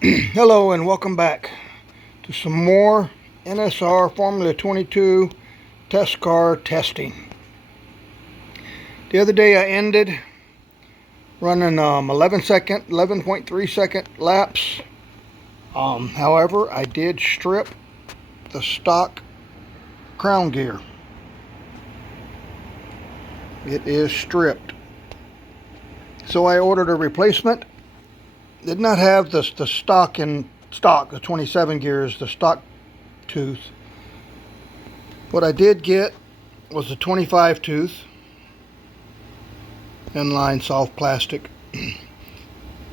Hello and welcome back to some more NSR Formula 22 test car testing. The other day I ended running 11.3 second laps. However, I did strip the stock crown gear. It is stripped. So I ordered a replacement. Did not have the stock in stock, the 27 gears, the stock tooth. What I did get was the 25 tooth, inline soft plastic.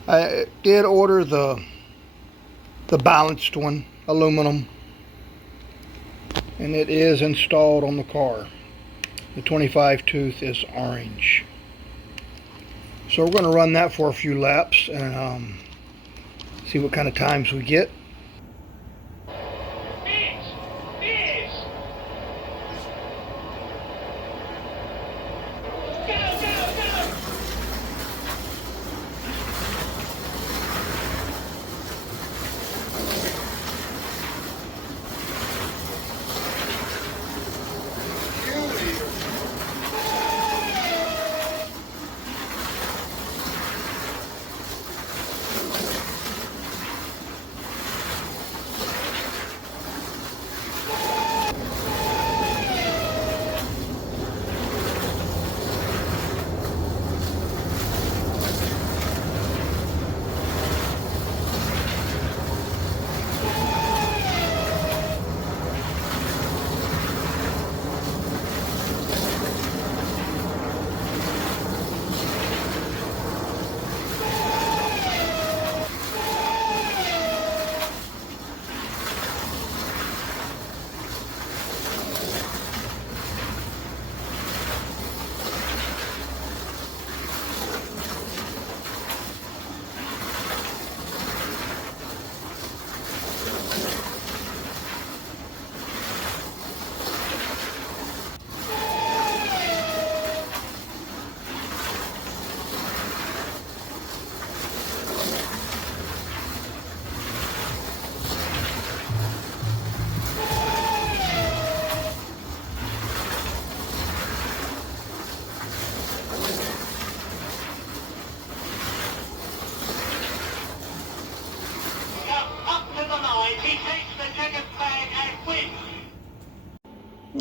I did order the balanced one, aluminum, and it is installed on the car. The 25 tooth is orange. So we're going to run that for a few laps and see what kind of times we get.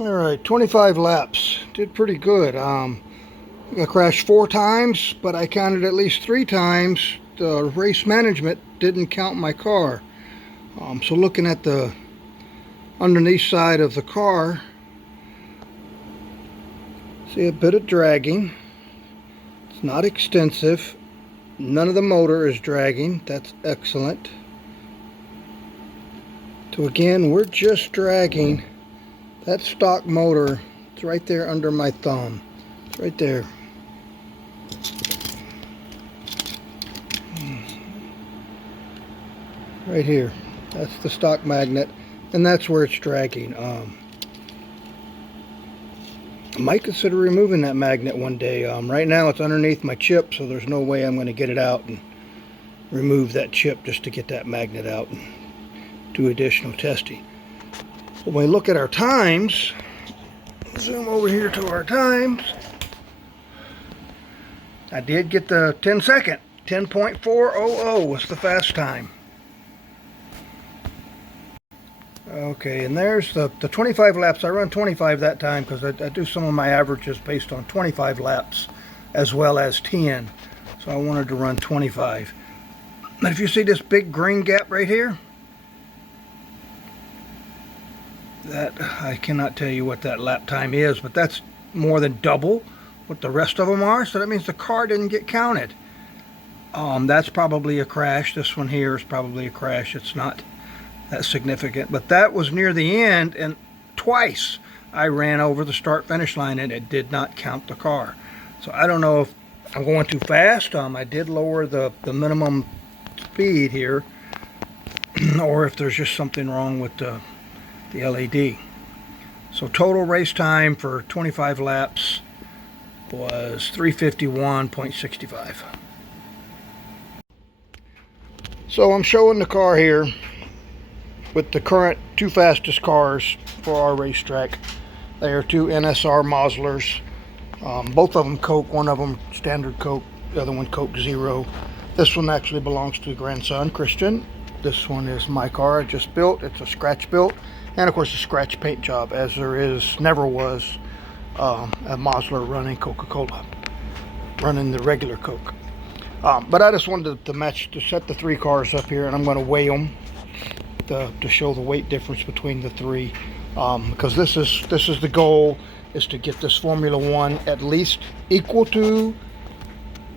Alright, 25 laps. Did pretty good. I crashed 4 times, but I counted at least 3 times. The race management didn't count my car. So looking at the underneath side of the car, see a bit of dragging. It's not extensive. None of the motor is dragging. That's excellent. So again, we're just dragging that stock motor. It's right there under my thumb. It's right there. Right here. That's the stock magnet, and that's where it's dragging. I might consider removing that magnet one day. Right now it's underneath my chip, so there's no way I'm going to get it out and remove that chip just to get that magnet out and do additional testing. When we look at our times, zoom over here to our times. I did get the 10 second. 10.400 was the fast time. Okay, and there's the 25 laps. I run 25 that time because I do some of my averages based on 25 laps as well as 10. So I wanted to run 25. But if you see this big green gap right here, that I cannot tell you what that lap time is, but that's more than double what the rest of them are. So that means the car didn't get counted. That's probably a crash. This one here is probably a crash. It's not that significant, but that was near the end, and twice I ran over the start finish line and it did not count the car. So I don't know if I'm going too fast. I did lower the minimum speed here, or if there's just something wrong with the LED. So total race time for 25 laps was 3:51.65. So I'm showing the car here with the current two fastest cars for our racetrack. They are two NSR Moslers. Both of them Coke, one of them standard Coke, the other one Coke Zero. This one actually belongs to the grandson, Christian. This one is my car I just built. It's a scratch built, and of course a scratch paint job, as there never was a Mosler running Coca-Cola, running the regular Coke. But I just wanted to set the three cars up here, and I'm going to weigh them to show the weight difference between the three, because this is the goal, is to get this Formula One at least equal to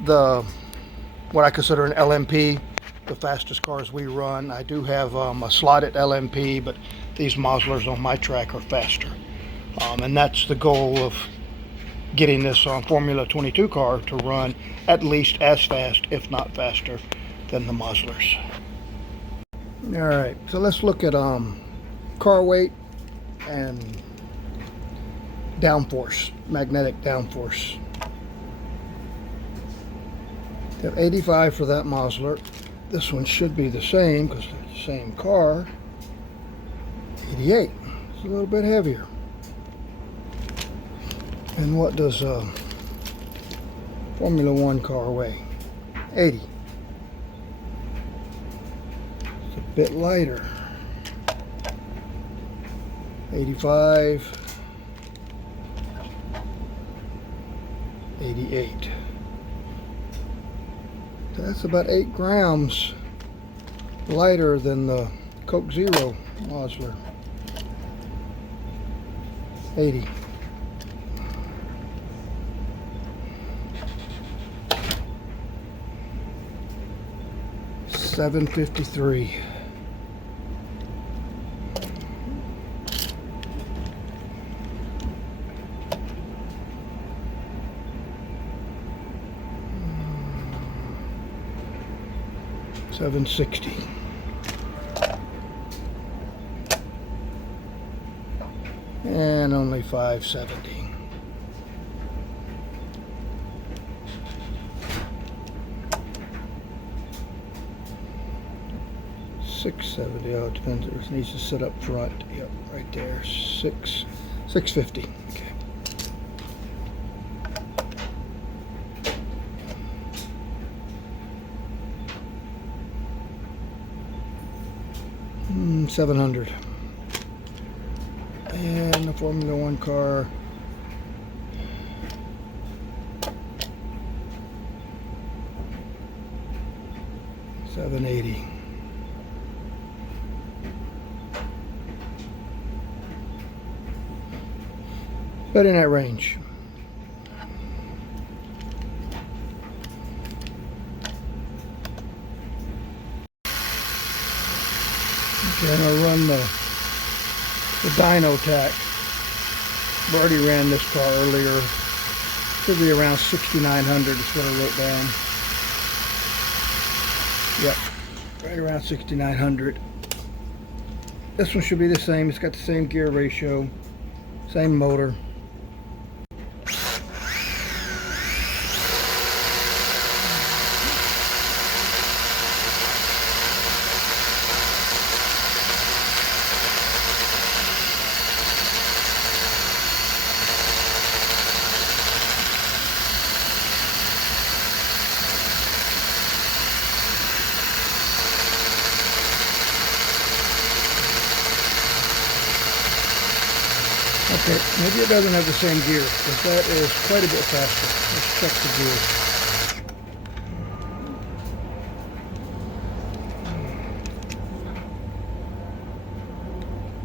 what I consider an LMP, the fastest cars we run. I do have a slotted LMP, but these Moslers on my track are faster, and that's the goal of getting this Formula 22 car to run at least as fast, if not faster, than the Moslers. All right, so let's look at car weight and downforce, magnetic downforce. They have 85 for that Mosler. This one should be the same because they're the same car. 88. It's a little bit heavier. And what does a Formula One car weigh? 80. It's a bit lighter. 85. 88. That's about 8 grams lighter than the Coke Zero Mosler. 80. $7.53. $7.60. And only $5.70. $6.70. Oh, it depends. It needs to sit up front. Yep, right there. $6.50. Okay. $700. And the Formula One car, $780. But in that range. Okay, I'm going to run the dyno tack. I've already ran this car earlier. Should be around 6,900 is what I wrote down. Yep, right around 6,900. This one should be the same. It's got the same gear ratio, same motor. Okay, maybe it doesn't have the same gear, because that is quite a bit faster. Let's check the gears.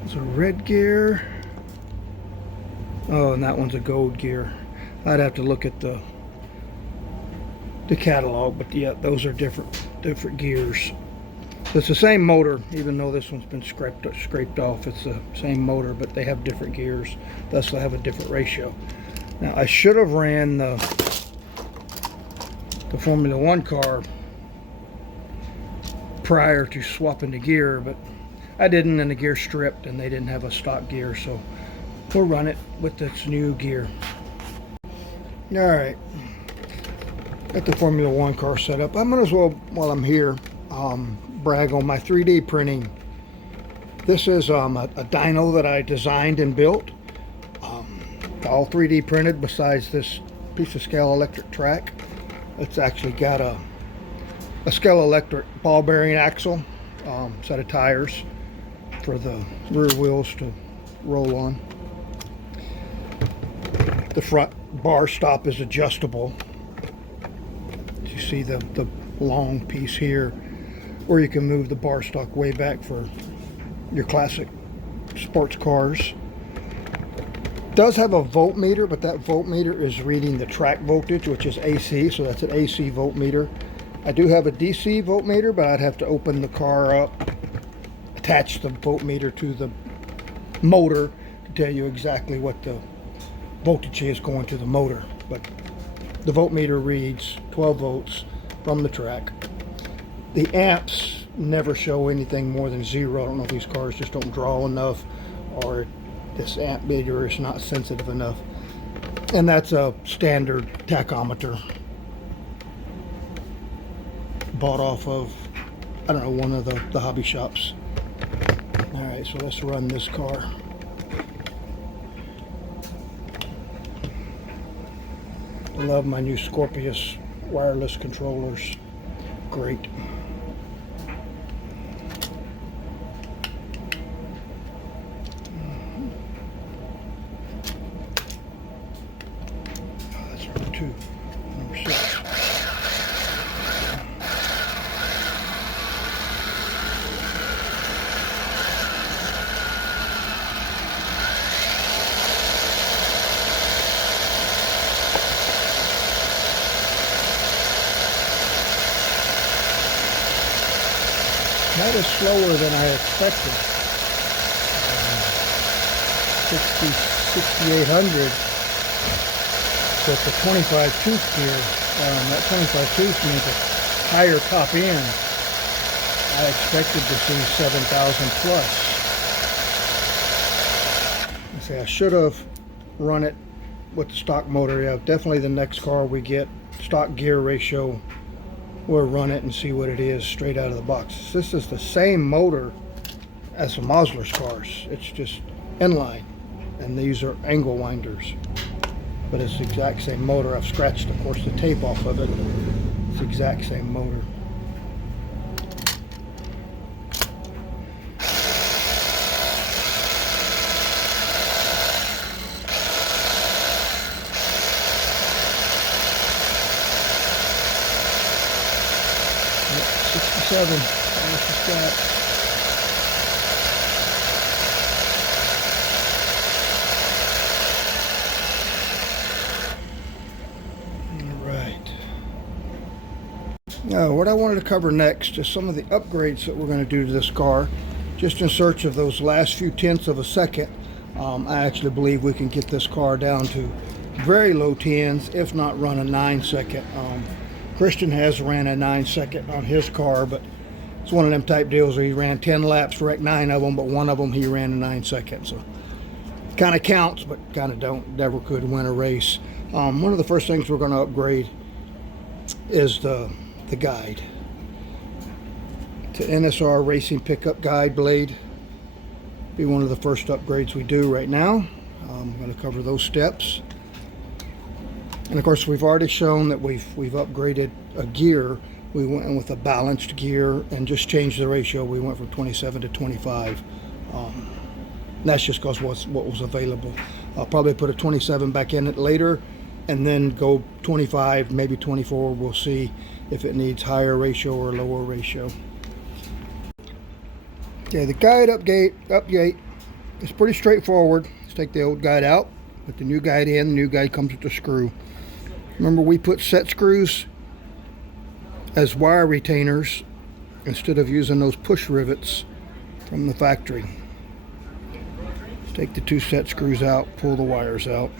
It's a red gear. Oh, and that one's a gold gear. I'd have to look at the catalog, but yeah, those are different gears. It's the same motor, even though this one's been scraped off. It's the same motor, but they have different gears, thus they have a different ratio. Now, I should have ran the Formula One car prior to swapping the gear, but I didn't, and the gear stripped, and they didn't have a stock gear, so we'll run it with this new gear. All right, got the Formula One car set up. I might as well, while I'm here, brag on my 3D printing. This is a dyno that I designed and built. All 3D printed besides this piece of scale electric track. It's actually got a scale electric ball bearing axle, set of tires for the rear wheels to roll on. The front bar stop is adjustable. You see the long piece here, or you can move the bar stock way back for your classic sports cars. Does have a voltmeter, but that voltmeter is reading the track voltage, which is AC, so that's an AC voltmeter. I do have a DC voltmeter, but I'd have to open the car up, attach the voltmeter to the motor to tell you exactly what the voltage is going to the motor. But the voltmeter reads 12 volts from the track. The amps never show anything more than 0. I don't know if these cars just don't draw enough, or this amp meter is not sensitive enough. And that's a standard tachometer bought off of, I don't know, one of the hobby shops. All right, so let's run this car. I love my new Scorpius wireless controllers. Great. Number 6. That is slower than I expected. 6800. So it's a 25 tooth gear. That 25 tooth means a higher top end. I expected to see 7,000 plus. I say I should have run it with the stock motor. Yeah, definitely the next car we get, stock gear ratio, we'll run it and see what it is straight out of the box. This is the same motor as the Mosler's cars. It's just inline, and these are angle winders. But it's the exact same motor. I've scratched, of course, the tape off of it. It's the exact same motor. Yep, 67. Fastest got. Now, what I wanted to cover next is some of the upgrades that we're going to do to this car. Just in search of those last few tenths of a second, I actually believe we can get this car down to very low tens, if not run a 9-second. Christian has ran a 9-second on his car, but it's one of them type deals where he ran 10 laps, wrecked 9 of them, but one of them he ran a 9-second. So kind of counts, but kind of don't. Never could win a race. One of the first things we're going to upgrade is the guide. To NSR Racing Pickup Guide Blade. Be one of the first upgrades we do right now. I'm going to cover those steps. And of course, we've already shown that we've upgraded a gear. We went in with a balanced gear and just changed the ratio. We went from 27 to 25. That's just because what was available. I'll probably put a 27 back in it later and then go 25, maybe 24. We'll see if it needs higher ratio or lower ratio. Okay, the guide update is pretty straightforward. Let's take the old guide out, put the new guide in. The new guide comes with a screw. Remember, we put set screws as wire retainers instead of using those push rivets from the factory. Let's take the 2 set screws out, pull the wires out.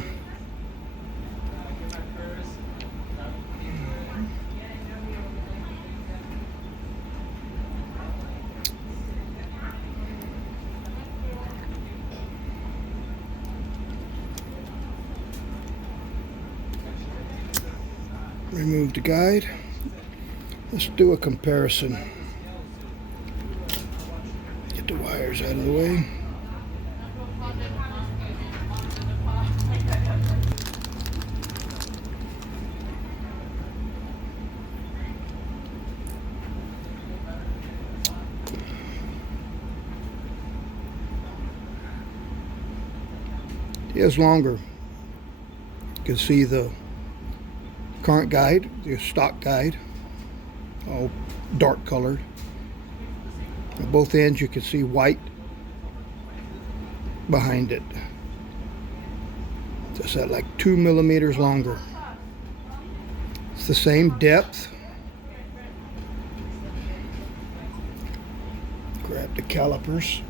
Remove the guide. Let's do a comparison. the wires out of the way. It is longer. You can see the current guide, the stock guide, all dark colored. At both ends you can see white behind it. Just at like 2 millimeters longer. It's the same depth. Grab the calipers.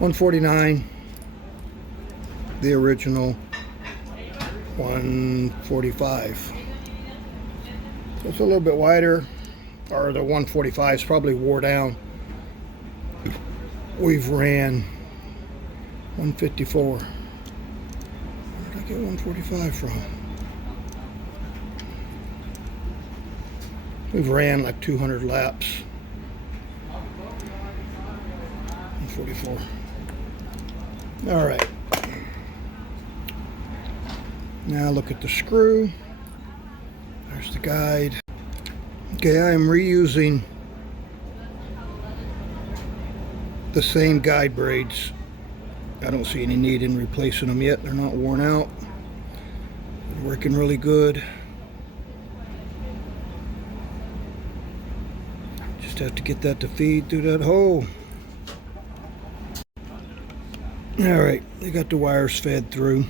$149. The original $145. So it's a little bit wider, or the 145 is probably wore down. We've ran 154. Where did I get 145 from? We've ran like 200 laps. 144. All right. Now look at the screw. There's the guide. Okay, I am reusing the same guide braids. I don't see any need in replacing them yet. They're not worn out. They're working really good. Just have to get that to feed through that hole. All right, they got the wires fed through.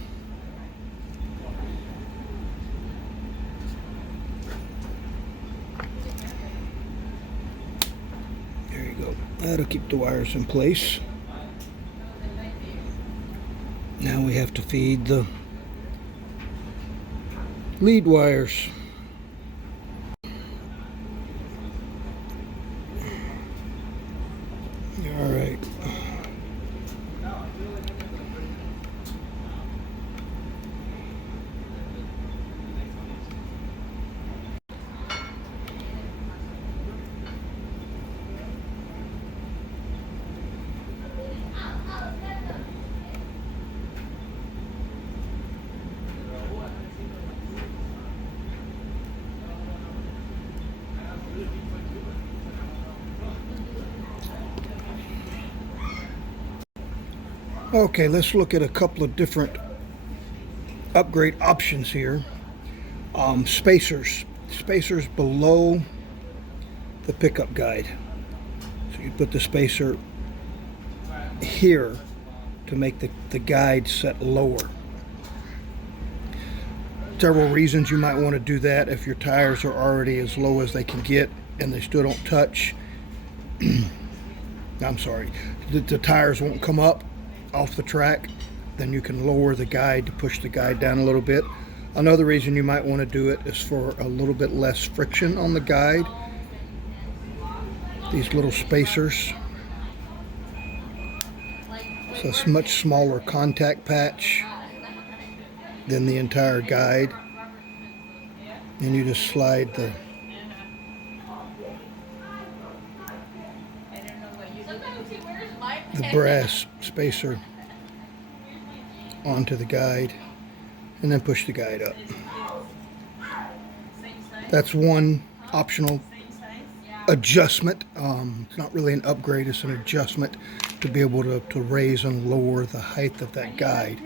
There you go. That'll keep the wires in place. Now we have to feed the lead wires. All right. Okay, let's look at a couple of different upgrade options here. Spacers below the pickup guide. So you put the spacer here to make the guide set lower. Several reasons you might want to do that. If your tires are already as low as they can get and they still don't touch, I'm sorry, the tires won't come up off the track, then you can lower the guide to push the guide down a little bit. Another reason you might want to do it is for a little bit less friction on the guide. These little spacers. So it's a much smaller contact patch than the entire guide. And you just slide the brass spacer onto the guide and then push the guide up. That's one optional adjustment. It's not really an upgrade, it's an adjustment to be able to raise and lower the height of that guide.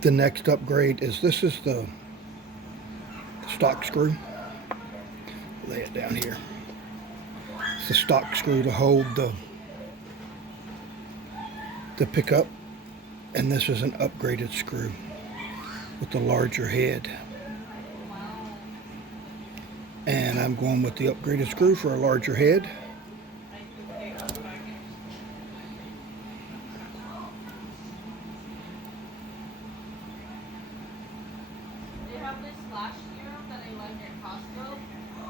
The next upgrade is this is the stock screw. Lay it down here. It's the stock screw to hold the pickup, and this is an upgraded screw with the larger head. And I'm going with the upgraded screw for a larger head. They have this flash serum that I like at Costco,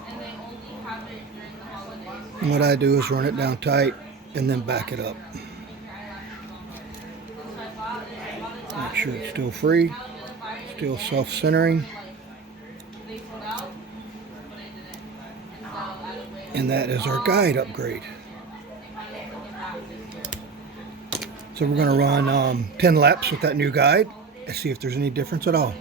and they only have it during the holidays. And what I do is run it down tight and then back it up. Make sure it's still free, still self-centering. they sold out, but I didn't. And so I had to wait. And that is our guide upgrade. They finally took it back this year. So we're going to run 10 laps with that new guide and see if there's any difference at all.